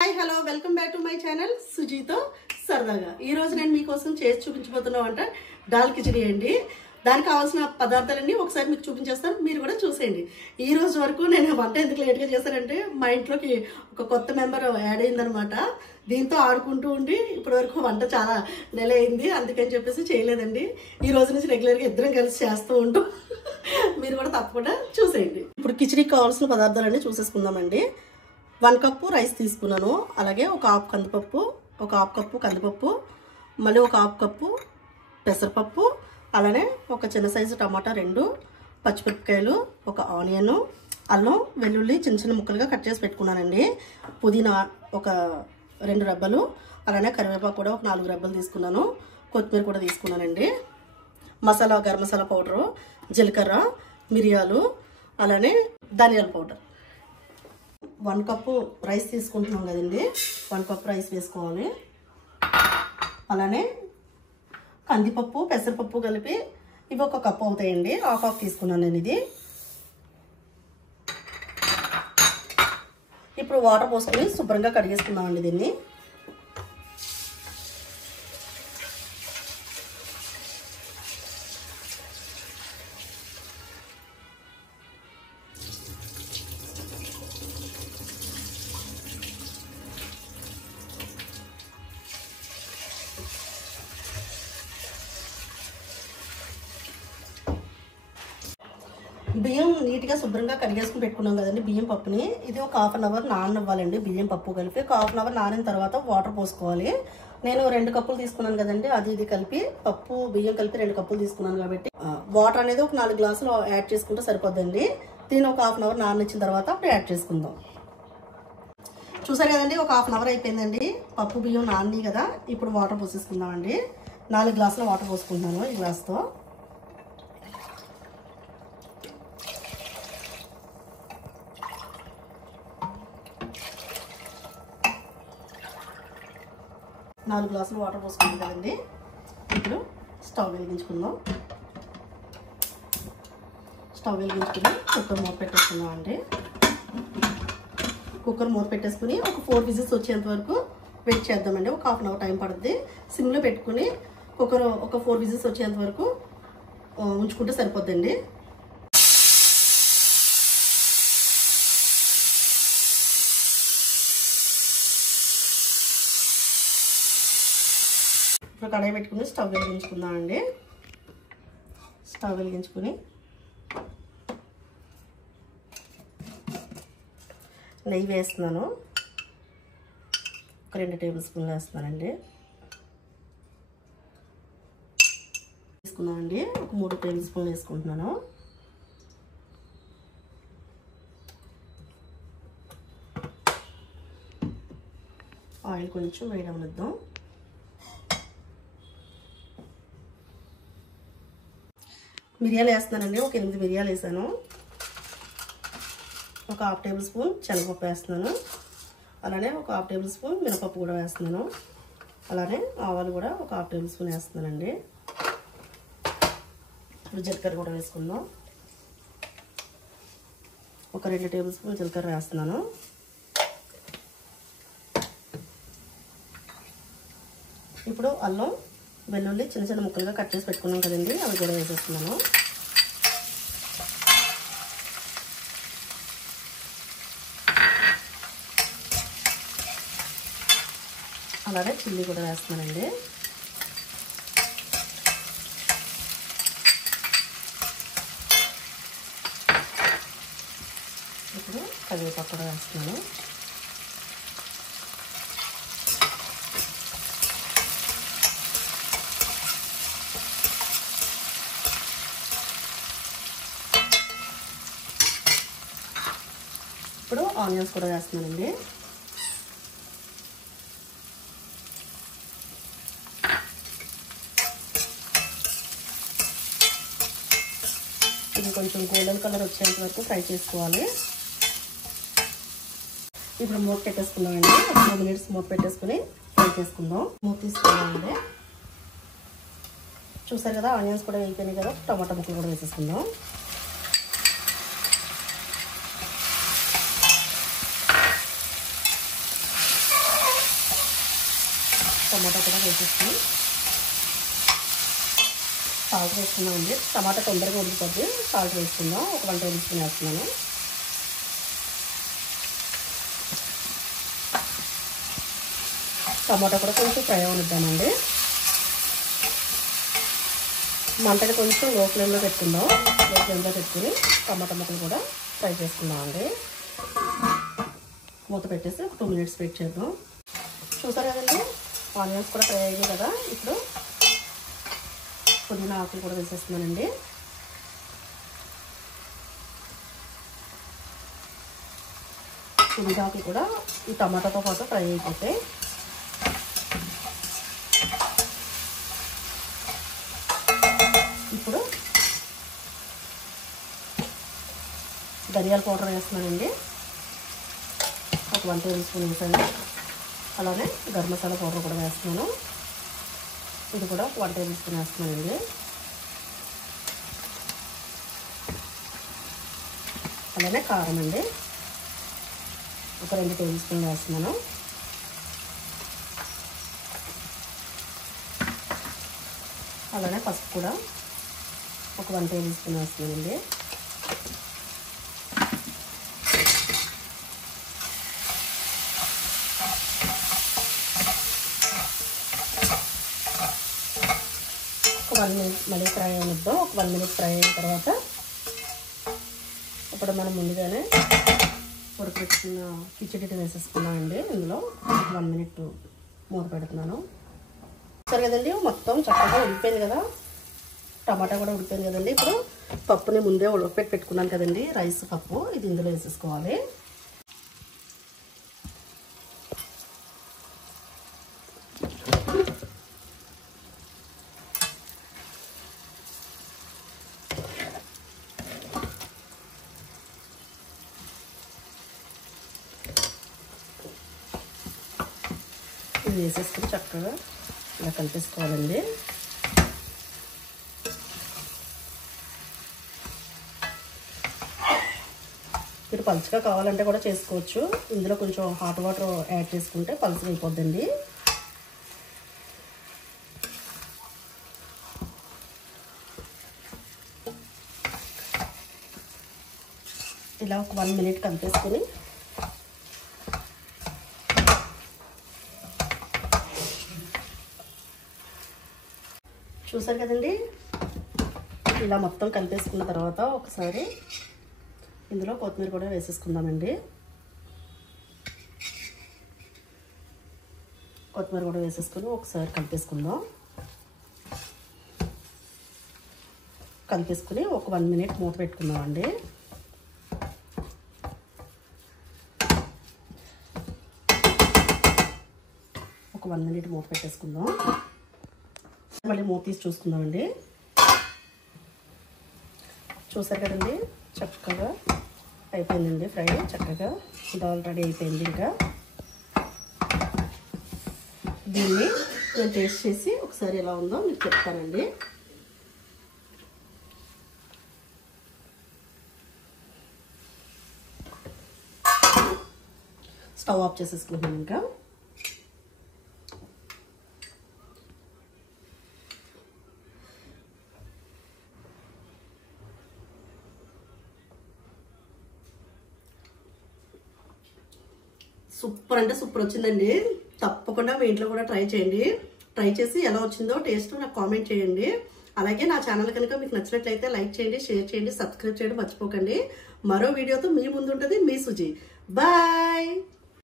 Hi hello welcome back to my channel సుజీతో సరదాగా. ఈ రోజు నేను మీకోసం చేసి చూపించబోతున్నాం అంటే దాల్ కిచడీ అండి. దానికి కావాల్సిన పదార్థాలన్నీ ఒకసారి మీకు చూపించేస్తాను, మీరు కూడా చూసేయండి. ఈ రోజు వరకు నేను వంట ఎందుకు లేట్గా చేశానంటే మా ఇంట్లోకి ఒక కొత్త మెంబర్ యాడ్ అయిందనమాట. దీంతో ఆడుకుంటూ ఉండి ఇప్పటి వరకు వంట చాలా నెల అయింది, అందుకని చెప్పేసి చేయలేదండి. ఈ రోజు నుంచి రెగ్యులర్గా ఇద్దరం కలిసి చేస్తూ ఉంటాం. మీరు కూడా తప్పకుండా చూసేయండి. ఇప్పుడు కిచడీకి కావాల్సిన పదార్థాలన్నీ చూసేసుకుందామండి. 1 కప్పు రైస్ తీసుకున్నాను, అలాగే ఒక హాఫ్ కందిపప్పు, ఒక హాఫ్ కప్పు కందిపప్పు, మళ్ళీ ఒక హాఫ్ కప్పు పెసరపప్పు, అలానే ఒక చిన్న సైజు టమాటా 2, పచ్చిమిరపకాయలు, ఒక ఆనియన్, అల్లం వెల్లుల్లి చిన్న చిన్న ముక్కలుగా కట్ చేసి పెట్టుకున్నానండి. పుదీనా ఒక 2 రెబ్బలు, అలానే కరివేపాకు కూడా ఒక 4 రెబ్బలు తీసుకున్నాను. కొత్తిమీర కూడా తీసుకున్నానండి. మసాలా గరం మసాలా పౌడరు, జీలకర్ర, మిరియాలు, అలానే ధనియాల పౌడర్. 1 కప్పు రైస్ తీసుకుంటున్నాం కదండి, 1 కప్పు రైస్ వేసుకోవాలి. అలానే కందిపప్పు పెసరపప్పు కలిపి ఇవి 1 కప్పు అవుతాయండి. హాఫ్ తీసుకున్నాను నేను ఇది. ఇప్పుడు వాటర్ పోసుకొని శుభ్రంగా కడిగేసుకుందామండి దీన్ని. బియ్యం నీట్గా శుభ్రంగా కడిగేసుకుని పెట్టుకున్నాం కదండి బియ్యం పప్పుని. ఇది ఒక హాఫ్ అన్ అవర్ నాననివ్వాలండి. బియ్యం పప్పు కలిపి ఒక హాఫ్ అన్ అవర్ నానిన తర్వాత వాటర్ పోసుకోవాలి. నేను 2 కప్పులు తీసుకున్నాను కదండి, అది ఇది కలిపి పప్పు బియ్యం కలిపి 2 కప్పులు తీసుకున్నాను కాబట్టి వాటర్ అనేది ఒక 4 గ్లాసులు యాడ్ చేసుకుంటే సరిపోద్దండి. దీన్ని ఒక హాఫ్ అన్ అవర్ నాననిచ్చిన తర్వాత అప్పుడు యాడ్ చేసుకుందాం. చూసారు కదండి, ఒక హాఫ్ అన్ అవర్ అయిపోయిందండి. పప్పు బియ్యం నాని కదా, ఇప్పుడు వాటర్ పోసేసుకుందామండి. 4 గ్లాసుల వాటర్ పోసుకుంటున్నాను ఈ గ్లాస్తో. నాలుగు గ్లాసులు వాటర్ పోసుకున్నాం కదండి. ఇప్పుడు స్టవ్ వెలిగించుకుందాం. స్టవ్ వెలిగించుకుని కుక్కర్ మూత పెట్టేసుకుందాం అండి. కుక్కర్ మూత పెట్టేసుకుని ఒక 4 విజిల్స్ వచ్చేంత వరకు వెయిట్ చేద్దామండి. ఒక హాఫ్ అన్ అవర్ టైం పడుతుంది. సిమ్లో పెట్టుకుని కుక్కర్ ఒక 4 విజిల్స్ వచ్చేంత వరకు ఉంచుకుంటే సరిపోద్దండి. ఇప్పుడు కడాయి పెట్టుకుని స్టవ్ వెలిగించుకుందామండి. స్టవ్ వెలిగించుకుని నెయ్యి వేస్తున్నాను. ఒక 2 టేబుల్ స్పూన్లు వేస్తున్నానండి. వేసుకున్నామండి. ఒక 3 టేబుల్ స్పూన్లు వేసుకుంటున్నాను. ఆయిల్ కొంచెం వేయనిద్దాం. మిరియాలు వేస్తున్నానండి. ఒక 8 మిరియాలు వేసాను. ఒక హాఫ్ టేబుల్ స్పూన్ శనగపప్పు వేస్తున్నాను. అలానే ఒక హాఫ్ టేబుల్ స్పూన్ మినపప్పు కూడా వేస్తున్నాను. అలానే ఆవాలు కూడా ఒక హాఫ్ టేబుల్ స్పూన్ వేస్తున్నానండి. ఇప్పుడు జీలకర్ర కూడా వేసుకుందాం. ఒక 2 టేబుల్ స్పూన్ జీలకర్ర వేస్తున్నాను. ఇప్పుడు అల్లం వెల్లుల్లి చిన్న చిన్న ముక్కలుగా కట్ చేసి పెట్టుకున్నాం కదండి, అవి కూడా వేసేస్తున్నాను. అలాగే చిల్లీ కూడా వేస్తున్నానండి. ఇప్పుడు కరివేపాకు కూడా వేస్తున్నాను. ఇప్పుడు ఆనియన్స్ కూడా వేస్తున్నానండి. ఇది కొంచెం గోల్డెన్ కలర్ వచ్చేంత వరకు ఫ్రై చేసుకోవాలి. ఇప్పుడు మూత పెట్టేసుకుందామండి. 2 మినిట్స్ మూత పెట్టేసుకుని ఫ్రై చేసుకుందాం. మూత తీసుకుందామండి. చూసారు కదా, ఆనియన్స్ కూడా వేయిపోయినాయి కదా, టమాటా ముక్కలు కూడా వేసేసుకుందాం. టమాటా కూడా వేసేసుకుని సాల్ట్ వేసుకున్నామండి. టమాటా తొందరగా ఉడికిపోద్ది. సాల్ట్ వేసుకుందాం. ఒక 1 టేబుల్ స్పూన్ వేస్తున్నాను. టమాటా కూడా కొంచెం ఫ్రై అవనిద్దామండి. మంటని కొంచెం లో ఫ్లేమ్లో పెట్టుకుందాం. లో ఫ్లేమ్లో పెట్టుకుని టమాటా ముక్కలు కూడా ఫ్రై చేసుకుందామండి. మూత పెట్టేసి ఒక 2 మినిట్స్ వెయిట్ చేద్దాం. చూసారు కదండి, ఆనియన్స్ కూడా ఫ్రై అయ్యాయి కదా. ఇప్పుడు పుదీనా ఆకులు కూడా వేసేస్తున్నానండి. పుదీనా ఆకులు కూడా ఈ టమాటాతో పాటు ఫ్రై అయిపోతాయి. ఇప్పుడు ధనియాల పౌడర్ వేస్తున్నానండి. ఒక 1 టేబుల్ స్పూన్ వేసాను. అలానే గరం మసాలా పౌడర్ కూడా వేస్తున్నాను. ఇది కూడా 1 టేబుల్ స్పూన్ వేస్తున్నానండి. అలానే కారం అండి, ఒక 2 టేబుల్ స్పూన్లు వేస్తున్నాను. అలానే పసుపు కూడా ఒక 1 టేబుల్ స్పూన్ వేస్తున్నానండి. ఒక 1 మినిట్ మళ్ళీ ఫ్రై అవనిద్దాం. ఒక 1 మినిట్ ఫ్రై అయిన తర్వాత ఇప్పుడు మనం ముందుగానే ఉడకబెట్టుకున్న కిచిడి వేసేసుకున్నామండి. ఇందులో 1 మినిట్ మూత పెడుతున్నాను. సరే కదండి, మొత్తం చక్కగా ఉడిపోయింది కదా. టమాటా కూడా ఉడిపోయింది కదండి. ఇప్పుడు పప్పుని ముందే ఉడకపెట్టి పెట్టుకున్నాను కదండి, రైస్ పప్పు. ఇది ఇందులో వేసేసుకోవాలి. ఇది వేసేసుకుని చక్కగా ఇలా కలిపేసుకోవాలండి. మీరు పలుచగా కావాలంటే కూడా చేసుకోవచ్చు. ఇందులో కొంచెం హాట్ వాటర్ యాడ్ చేసుకుంటే పలుచగా అయిపోద్దండి. ఇలా ఒక 1 మినిట్ కలిపేసుకుని చూసారు కదండి, ఇలా మొత్తం కలిపేసుకున్న తర్వాత ఒకసారి ఇందులో కొత్తిమీర కూడా వేసేసుకుందామండి. కొత్తిమీర కూడా వేసేసుకుని ఒకసారి కలిపేసుకుందాం. కలిపేసుకుని ఒక 1 మినిట్ మూత పెట్టుకుందామండి. ఒక 1 మినిట్ మూత పెట్టేసుకుందాం. మళ్ళీ మూత తీసి చూసుకుందామండి. చూసారు కదండి, చక్కగా అయిపోయిందండి ఫ్రై. చక్కగా ఇది ఆల్రెడీ అయిపోయింది. ఇంకా దీన్ని నేను టేస్ట్ చేసి ఒకసారి ఎలా ఉందో మీకు చెప్తానండి. స్టవ్ ఆఫ్ చేసేసుకుంటాం. ఇంకా సూపర్ అంటే సూపర్ వచ్చిందండి. తప్పకుండా మీ ఇంట్లో కూడా ట్రై చేయండి. ట్రై చేసి ఎలా వచ్చిందో టేస్ట్ నాకు కామెంట్ చేయండి. అలాగే నా ఛానల్ కనుక మీకు నచ్చినట్లయితే లైక్ చేయండి, షేర్ చేయండి, సబ్స్క్రైబ్ చేయడం మర్చిపోకండి. మరో వీడియోతో మీ ముందు ఉంటుంది మీ సుజీ. బాయ్.